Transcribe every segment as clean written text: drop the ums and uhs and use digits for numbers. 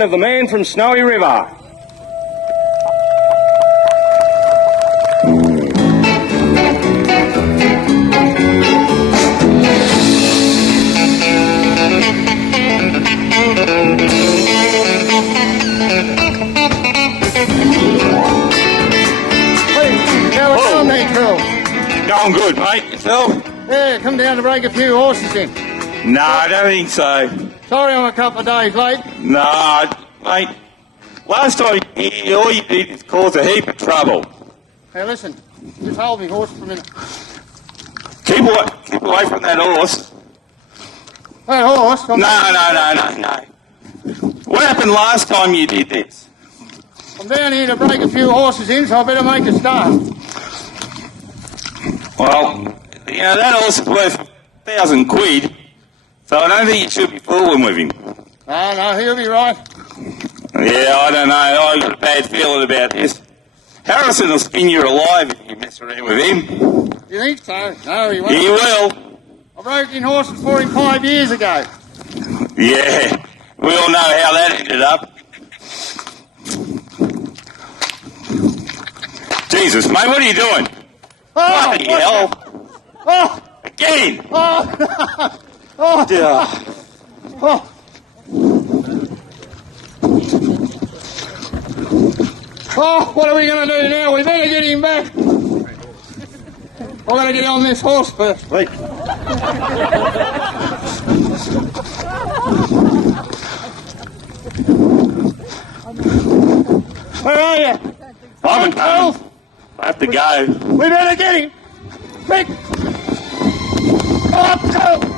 Of the man from Snowy River. Going good, mate. Yourself? Yeah, come down to break a few horses in. No, I don't think so. Sorry I'm a couple of days late. No, mate. Last time all you did is cause a heap of trouble. Hey, listen. Just hold me horse for a minute. Keep away from that horse. That horse? No. What happened last time you did this? I'm down here to break a few horses in, so I better make a start. Well, you know, that horse is worth 1,000 quid, so I don't think you should be fooling with him. No, he'll be right. Yeah, I don't know. I've got a bad feeling about this. Harrison will skin you alive if you mess around with him. You think so? No, he won't. He will. I broke in horses for him 5 years ago. Yeah, we all know how that ended up. Jesus, mate, what are you doing? Oh, bloody hell. Oh! Again! Oh! Oh! Yeah. Oh! Oh, what are we going to do now? We better get him back. I've got to get on this horse first. Right. Where are you? I'm coming. I have to go. We better get him. Quick! Up, go!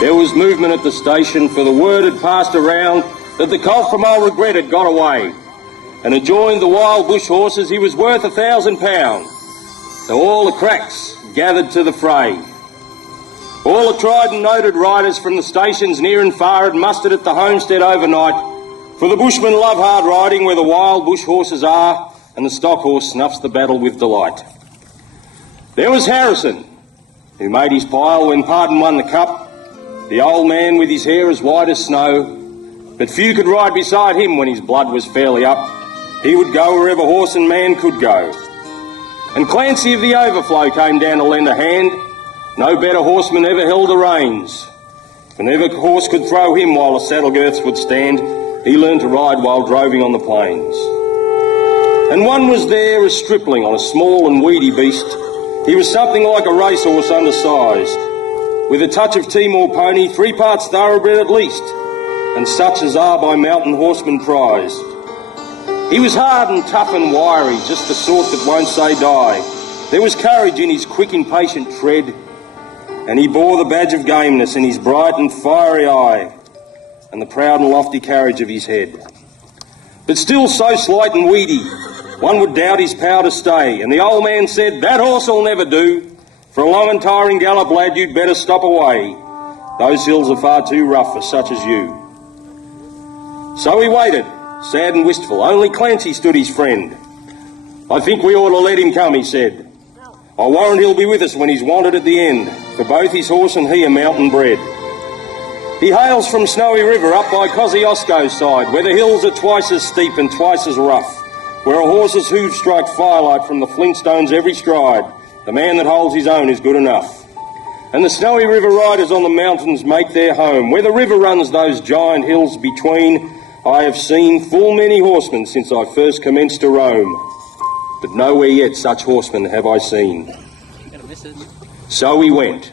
There was movement at the station, for the word had passed around that the colt from Old Regret had got away and had joined the wild bush horses. He was worth £1,000. So all the cracks gathered to the fray. All the tried and noted riders from the stations near and far had mustered at the homestead overnight, for the bushmen love hard riding where the wild bush horses are, and the stock horse snuffs the battle with delight. There was Harrison, who made his pile when Pardon won the cup, the old man with his hair as white as snow, but few could ride beside him when his blood was fairly up. He would go wherever horse and man could go. And Clancy of the Overflow came down to lend a hand. No better horseman ever held the reins. For never horse could throw him while the saddle girths would stand. He learned to ride while droving on the plains. And one was there, a stripling on a small and weedy beast. He was something like a racehorse undersized, with a touch of Timor pony, 3 parts thoroughbred at least, and such as are by mountain horsemen prized. He was hard and tough and wiry, just the sort that won't say die. There was courage in his quick, impatient tread, and he bore the badge of gameness in his bright and fiery eye, and the proud and lofty carriage of his head. But still so slight and weedy, one would doubt his power to stay, and the old man said, "That horse'll never do. For a long and tiring gallop, lad, you'd better stop away. Those hills are far too rough for such as you." So he waited, sad and wistful. Only Clancy stood his friend. "I think we ought to let him come," he said. "I warrant he'll be with us when he's wanted at the end, for both his horse and he are mountain bred. He hails from Snowy River up by Kosciuszko's side, where the hills are twice as steep and twice as rough, where a horse's hooves strike firelight from the flintstones every stride, the man that holds his own is good enough. And the snowy river riders on the mountains make their home. Where the river runs those giant hills between, I have seen full many horsemen since I first commenced to roam. But nowhere yet such horsemen have I seen. So we went.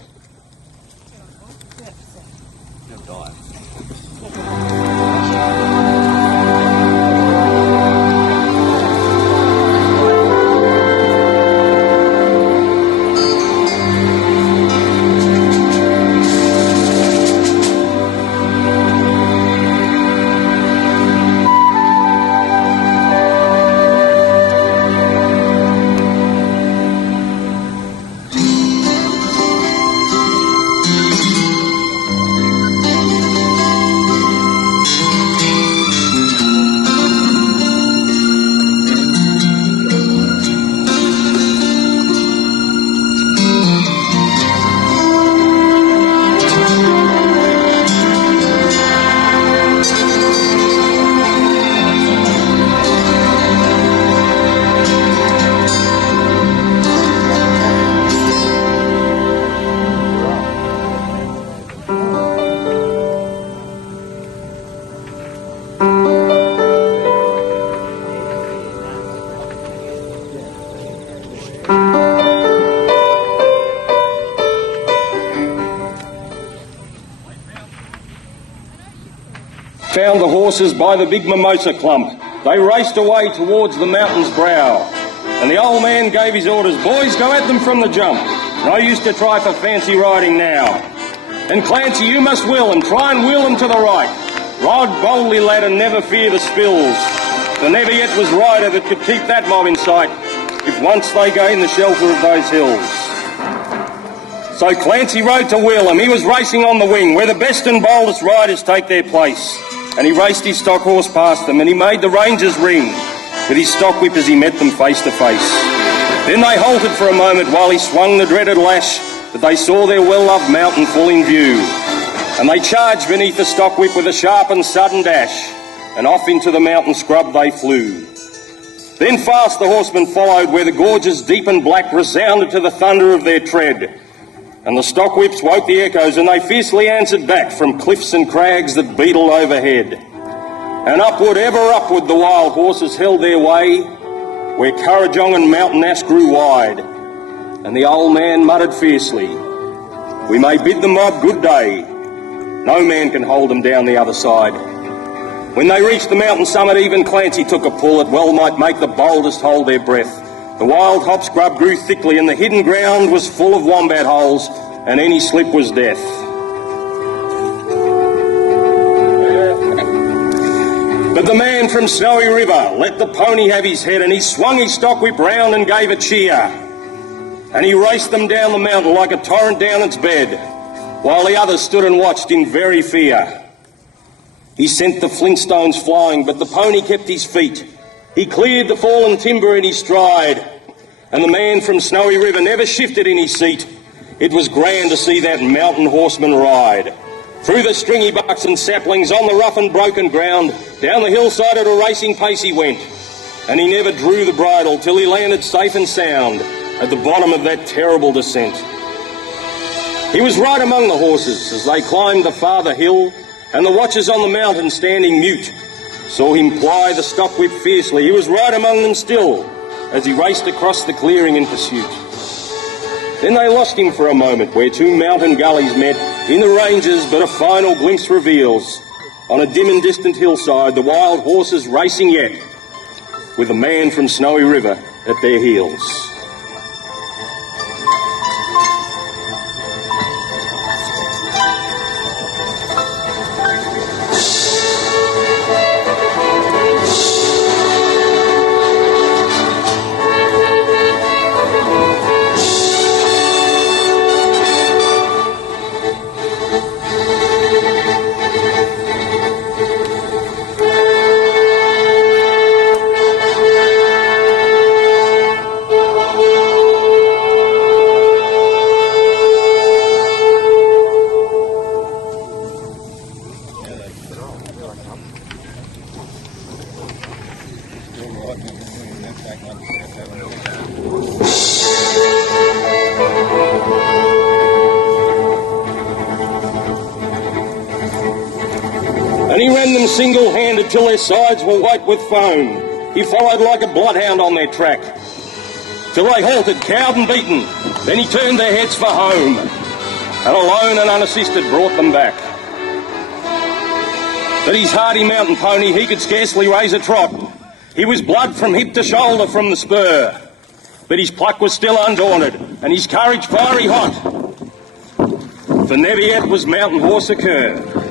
Found the horses by the big mimosa clump. They raced away towards the mountain's brow. And the old man gave his orders, boys, go at them from the jump. No use to try for fancy riding now. And Clancy, you must will, and try and wheel them to the right. Ride boldly, lad, and never fear the spills. For never yet was rider that could keep that mob in sight, if once they gain the shelter of those hills. So Clancy rode to wheel them. He was racing on the wing, where the best and boldest riders take their place. And he raced his stock horse past them, and he made the rangers ring with his stock whip as he met them face to face. Then they halted for a moment while he swung the dreaded lash, that they saw their well-loved mountain full in view. And they charged beneath the stock whip with a sharp and sudden dash, and off into the mountain scrub they flew. Then fast the horsemen followed, where the gorges deep and black resounded to the thunder of their tread. And the stock whips woke the echoes, and they fiercely answered back from cliffs and crags that beetled overhead. And upward, ever upward, the wild horses held their way, where Corryong and Mountain Ash grew wide. And the old man muttered fiercely, we may bid the mob good day. No man can hold them down the other side. When they reached the mountain summit, even Clancy took a pull that well might make the boldest hold their breath. The wild hop scrub grew thickly, and the hidden ground was full of wombat holes, and any slip was death. But the man from Snowy River let the pony have his head, and he swung his stock whip round and gave a cheer. And he raced them down the mountain like a torrent down its bed, while the others stood and watched in very fear. He sent the flintstones flying, but the pony kept his feet. He cleared the fallen timber in his stride, and the man from Snowy River never shifted in his seat. It was grand to see that mountain horseman ride. Through the stringy bucks and saplings, on the rough and broken ground, down the hillside at a racing pace he went, and he never drew the bridle till he landed safe and sound at the bottom of that terrible descent. He was right among the horses as they climbed the farther hill, and the watchers on the mountain standing mute saw him ply the stock whip fiercely. He was right among them still as he raced across the clearing in pursuit. Then they lost him for a moment where two mountain gullies met in the ranges, but a final glimpse reveals on a dim and distant hillside the wild horses racing yet, with the man from Snowy River at their heels. them single-handed till their sides were white with foam. He followed like a bloodhound on their track, till they halted, cowed and beaten. Then he turned their heads for home, and alone and unassisted brought them back. But his hardy mountain pony, he could scarcely raise a trot. He was blood from hip to shoulder from the spur, but his pluck was still undaunted, and his courage fiery hot. For never yet was mountain horse a cur.